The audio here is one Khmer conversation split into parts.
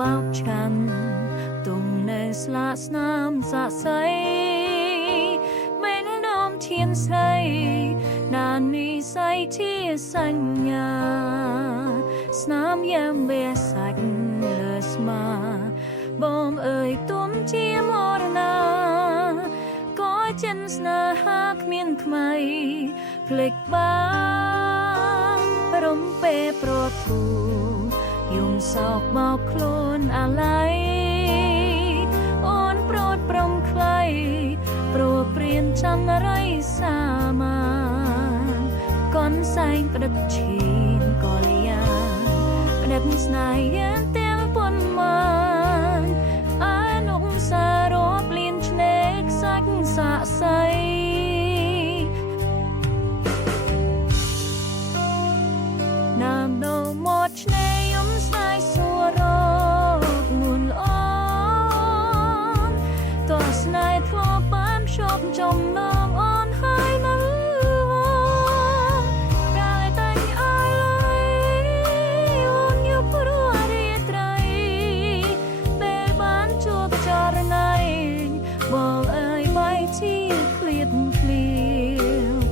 បោកឆាន់ទុំនៅស្លាកស្នាមសាក់សៃមេងដមឈានស្រីណាននិស័យជាសញ្ញាស្នាមយ៉ាំវាសាច់លើស្មាបងអើយទុំជាមរណាក៏ចិនស្នេហាគ្មានថ្មីភ្លេចបានរំពេប្រគូយំសោកបោកខ្លួនអាឡ័យអូនប្រូតប្រំខ្លៃព្រោះព្រៀនចាំរៃសាមាកនសែងផ្ដិតឈីនកលយាផ្ដិតស្នេហ៍យ៉ាងទាំងប៉ុនមកអនុសារពលៀនឆ្នេរខ្សាច់សាក់សៃណាមដូរមកឆ្នេរយំស្នេហ៍សួររកងួនល្អតោះស្នេហ៍ធ្លាប់បានភ្ជាប់ចំណងអូនហើយនៅប្រែតែញអើយអូនយកព្រោះរាត្រីពេលបានជួបចរណៃបងអើយបែកជាឃ្លៀតឃ្លាវ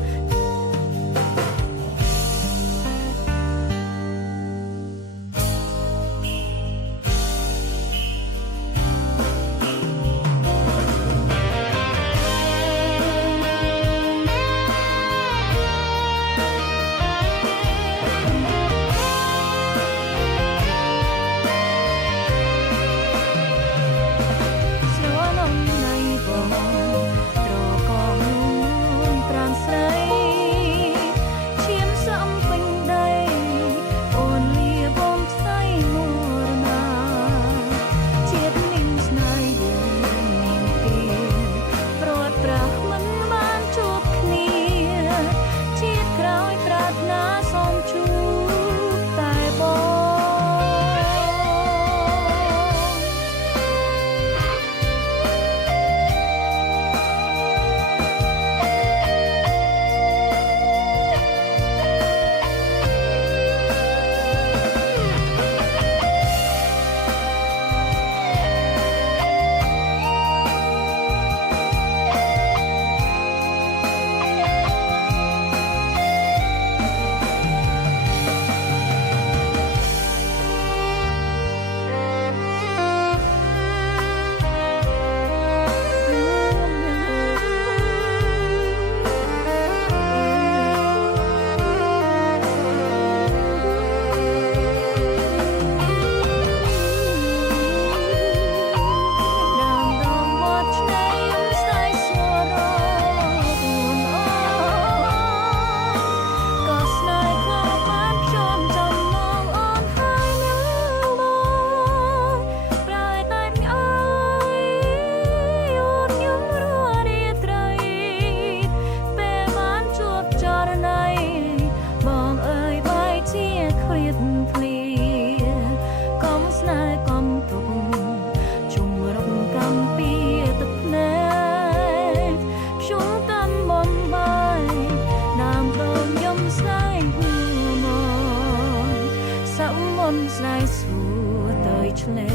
ស្នេហ៍សួរទៅឆ្លេ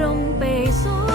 រំពេសួរ